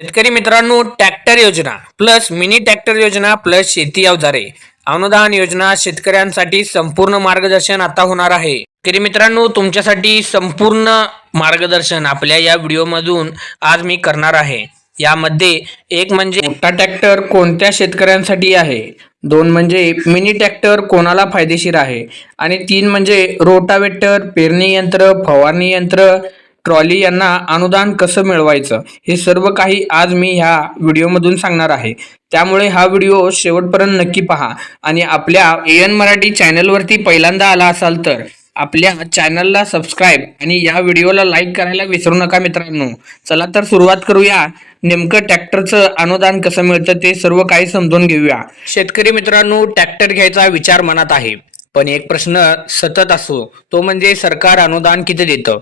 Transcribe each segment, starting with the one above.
शेतकरी मित्रांनो ट्रॅक्टर योजना प्लस मिनी ट्रॅक्टर योजना प्लस शेती अवजारे अनुदान योजना शेतकऱ्यांसाठी संपूर्ण मार्गदर्शन आता होणार आहे. शेतकरी मित्रांनो तुमच्यासाठी संपूर्ण मार्गदर्शन आपल्या या व्हिडिओमधून आज मी करणार आहे. यामध्ये एक म्हणजे मोठा ट्रॅक्टर कोणत्या शेतकऱ्यांसाठी आहे? दोन म्हणजे मिनी ट्रॅक्टर कोणाला फायदेशीर आहे? आणि तीन म्हणजे रोटावेटर पेरणी यंत्र फवारणी यंत्र ट्रॉली यांना अनुदान कसं मिळवायचं हे सर्व काही आज मी ह्या व्हिडिओमधून सांगणार आहे. त्यामुळे हा व्हिडिओ शेवटपर्यंत नक्की पहा. आणि आपल्या एन मराठी चॅनलवरती पहिल्यांदा आला असाल तर आपल्या चॅनलला सबस्क्राईब आणि या व्हिडिओला लाईक करायला विसरू नका मित्रांनो. चला तर सुरुवात करूया. नेमकं ट्रॅक्टरचं अनुदान कसं मिळतं ते सर्व काही समजून घेऊया. शेतकरी मित्रांनो ट्रॅक्टर घ्यायचा विचार मनात आहे. पण एक प्रश्न सतत असो तो म्हणजे सरकार अनुदान किती देतं?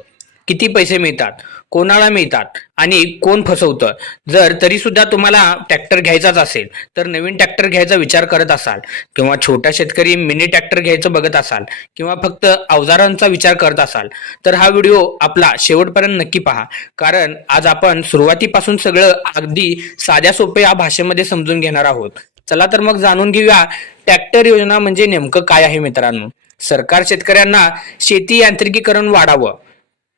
किती पैसे मिळतात कोणाला मिळतात आणि कोण फसवतं. जर तरी सुद्धा तुम्हाला ट्रॅक्टर घ्यायचाच असेल तर नवीन ट्रॅक्टर घ्यायचा विचार करत असाल किंवा छोटा शेतकरी मिनी ट्रॅक्टर घ्यायचं बघत असाल किंवा फक्त अवजारांचा विचार करत असाल तर हा व्हिडिओ आपला शेवटपर्यंत नक्की पहा. कारण आज आपण सुरुवातीपासून सगळं अगदी साध्या सोप्या भाषेमध्ये समजून घेणार आहोत. चला तर मग जाणून घेऊया ट्रॅक्टर योजना म्हणजे नेमकं काय आहे मित्रांनो? सरकार शेतकऱ्यांना शेती यांत्रिकीकरण वाढावं.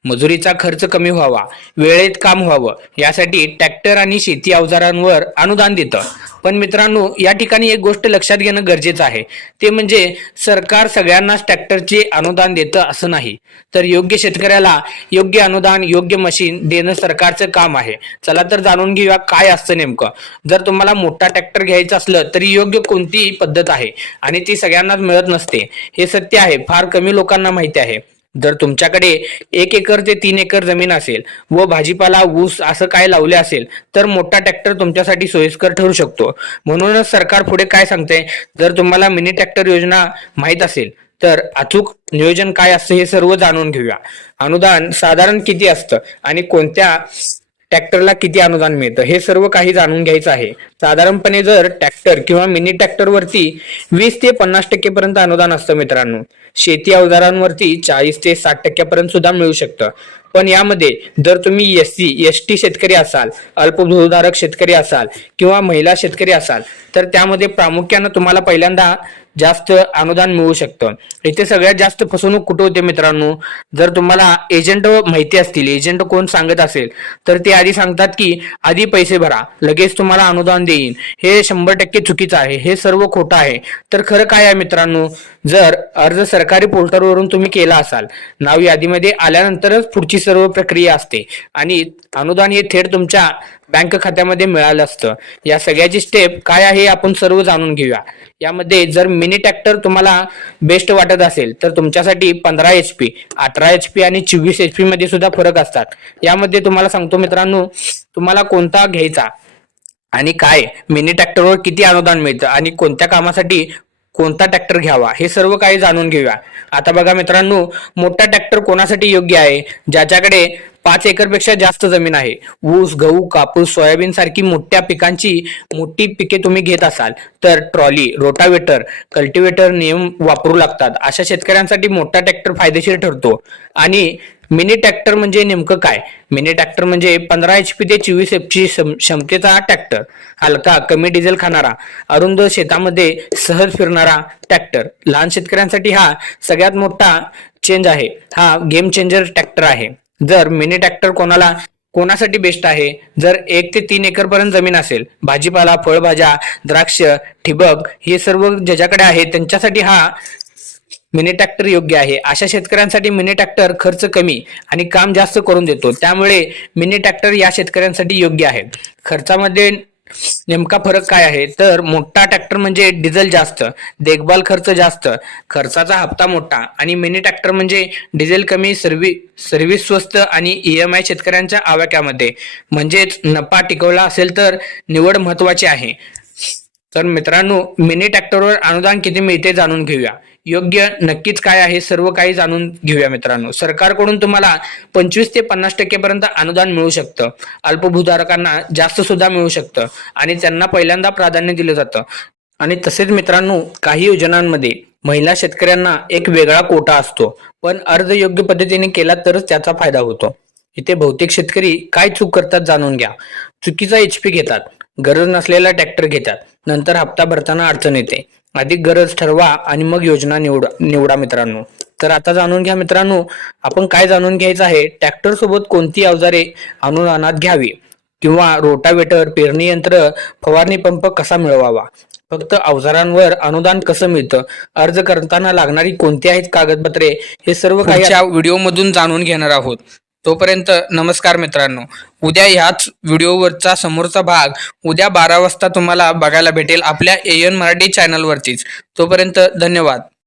मजुरीचा खर्च कमी व्हावा वेळेत काम व्हावं यासाठी ट्रॅक्टर आणि शेती अवजारांवर अनुदान देतं. पण मित्रांनो या ठिकाणी एक गोष्ट लक्षात घेणं गरजेचं आहे. ते म्हणजे सरकार सगळ्यांनाच ट्रॅक्टरचे अनुदान देतं असं नाही. तर योग्य शेतकऱ्याला योग्य अनुदान योग्य मशीन देणं सरकारचं काम आहे. चला तर जाणून घेऊया काय असतं नेमकं. जर तुम्हाला मोठा ट्रॅक्टर घ्यायचं असलं तरी योग्य कोणती पद्धत आहे? आणि ती सगळ्यांनाच मिळत नसते. हे सत्य आहे फार कमी लोकांना माहिती आहे. जर तुमच्याकडे एक एकर ते तीन एकर जमीन असेल व भाजीपाला ऊस असं काय लावले असेल तर मोठा ट्रॅक्टर तुमच्यासाठी सोयीस्कर ठरू शकतो. म्हणूनच सरकार पुढे काय सांगते जर तुम्हाला मिनी ट्रॅक्टर योजना माहीत असेल तर अचूक नियोजन काय असतं हे सर्व जाणून घेऊया. अनुदान साधारण किती असतं आणि कोणत्या ट्रॅक्टरला किती अनुदान मिळतं? हे सर्व काही जाणून घ्यायचं आहे. साधारणपणे जर ट्रॅक्टर किंवा मिनी ट्रॅक्टरवरती वीस ते पन्नास टक्केपर्यंत अनुदान असतं मित्रांनो शेती अवजारांवरती चाळीस ते साठ टक्क्यापर्यंत सुद्धा मिळू शकतं. पण यामध्ये जर तुम्ही एस सी एस टी शेतकरी असाल अल्पभूधारक शेतकरी असाल किंवा महिला शेतकरी असाल तर त्यामध्ये प्रामुख्यानं तुम्हाला पहिल्यांदा जास्त अनुदान मिळू शकतं. इथे सगळ्यात जास्त फसवणूक कुठं होते मित्रांनो? जर तुम्हाला एजंट माहिती असतील एजंट कोण सांगत असेल तर ते आधी सांगतात की आधी पैसे भरा लगेच तुम्हाला अनुदान देईन. हे शंभर टक्के चुकीचं आहे हे सर्व खोटं आहे. तर खरं काय आहे मित्रांनो? जर अर्ज सरकारी पोर्टलवरून तुम्ही केला असाल नाव यादीमध्ये आल्यानंतरच पुढची सर्व प्रक्रिया असते आणि अनुदान हे थेट तुमच्या बँक खात्यामध्ये मिळालं असतं. या सगळ्याची स्टेप काय आहे हे आपण सर्व जाणून घेऊया. यामध्ये जर मिनी ट्रॅक्टर तुम्हाला बेस्ट वाटत असेल तर तुमच्यासाठी पंधरा एच पी अठरा एच पी आणि चोवीस एच पी मध्ये सुद्धा फरक असतात. यामध्ये तुम्हाला सांगतो मित्रांनो तुम्हाला कोणता घ्यायचा आणि काय मिनी ट्रॅक्टरवर किती अनुदान मिळतं आणि कोणत्या कामासाठी कोणता ट्रॅक्टर घ्यावा हे सर्व काही जाणून घेऊया. आता बघा मित्रांनो मोठा ट्रॅक्टर कोणासाठी योग्य आहे? ज्याच्याकडे पाच एकरपेक्षा जास्त जमीन आहे. ऊस गहू कापूस सोयाबीन सारखी मोठ्या पिकांची मोठी पिके तुम्ही घेत असाल तर ट्रॉली रोटावेटर कल्टिवेटर नियम वापरू लागतात. अशा शेतकऱ्यांसाठी मोठा ट्रॅक्टर फायदेशीर ठरतो. आणि मिनी ट्रॅक्टर म्हणजे नेमकं काय? मिनी ट्रॅक्टर म्हणजे पंधरा एच पी ते चोवीस एफ ची क्षमतेचा हा ट्रॅक्टर. हलका कमी डिझेल खाणारा अरुंद शेतामध्ये सहज फिरणारा ट्रॅक्टर. लहान शेतकऱ्यांसाठी हा सगळ्यात मोठा चेंज आहे. हा गेम चेंजर ट्रॅक्टर आहे. जर मिनी ट्रॅक्टर कोणाला कोणासाठी बेस्ट आहे? जर एक ते तीन एकर पर्यंत जमीन असेल भाजीपाला फळभाज्या द्राक्ष ठिबक हे सर्व ज्याच्याकडे आहे त्यांच्यासाठी हा मिनी ट्रॅक्टर योग्य आहे. अशा शेतकऱ्यांसाठी मिनी ट्रॅक्टर खर्च कमी आणि काम जास्त करून देतो. त्यामुळे मिनी ट्रॅक्टर या शेतकऱ्यांसाठी योग्य आहे. खर्चामध्ये नेमका फरक काय आहे? तर मोठा ट्रॅक्टर म्हणजे डिझेल जास्त देखभाल खर्च जास्त खर्चाचा हप्ता मोठा आणि मिनी ट्रॅक्टर म्हणजे डिझेल कमी सर्व्हिस सर्व्हिस स्वस्त आणि ई एम आय शेतकऱ्यांच्या आवाक्यामध्ये. म्हणजेच नफा टिकवला असेल तर निवड महत्वाची आहे. तर मित्रांनो मिनी ट्रॅक्टरवर अनुदान किती मिळते जाणून घेऊया. योग्य नक्कीच काय आहे सर्व काही जाणून घेऊया मित्रांनो. सरकारकडून तुम्हाला पंचवीस ते पन्नास टक्केपर्यंत अनुदान मिळू शकतं. अल्पभूधारकांना जास्त सुद्धा मिळू शकतं आणि त्यांना पहिल्यांदा प्राधान्य दिलं जातं. आणि तसेच मित्रांनो काही योजनांमध्ये महिला शेतकऱ्यांना एक वेगळा कोटा असतो. पण अर्ज योग्य पद्धतीने केला तरच त्याचा फायदा होतो. इथे बहुतेक शेतकरी काय चूक करतात जाणून घ्या. चुकीचा एचपी घेतात. गरज नसलेला ट्रॅक्टर घेतात. नंतर हप्ता भरताना अडचण येते. अधिक गरज ठरवा आणि मग योजना निवडा निवडा मित्रांनो. तर आता जाणून घ्या मित्रांनो आपण काय जाणून घ्यायचं आहे? ट्रॅक्टर सोबत कोणती अवजारे अनुदानात घ्यावी? किंवा रोटावेटर पेरणी यंत्र फवारणी पंप कसा मिळवावा? फक्त अवजारांवर अनुदान कसं मिळतं? अर्ज करताना लागणारी कोणती आहेत कागदपत्रे? हे सर्व काही या व्हिडिओमधून जाणून घेणार आहोत. तोपर्यंत नमस्कार मित्रांनो. उद्या ह्याच व्हिडिओवरचा समोरचा भाग उद्या बारा वाजता तुम्हाला बघायला भेटेल आपल्या एयन मराठी चॅनलवरतीच. तोपर्यंत धन्यवाद.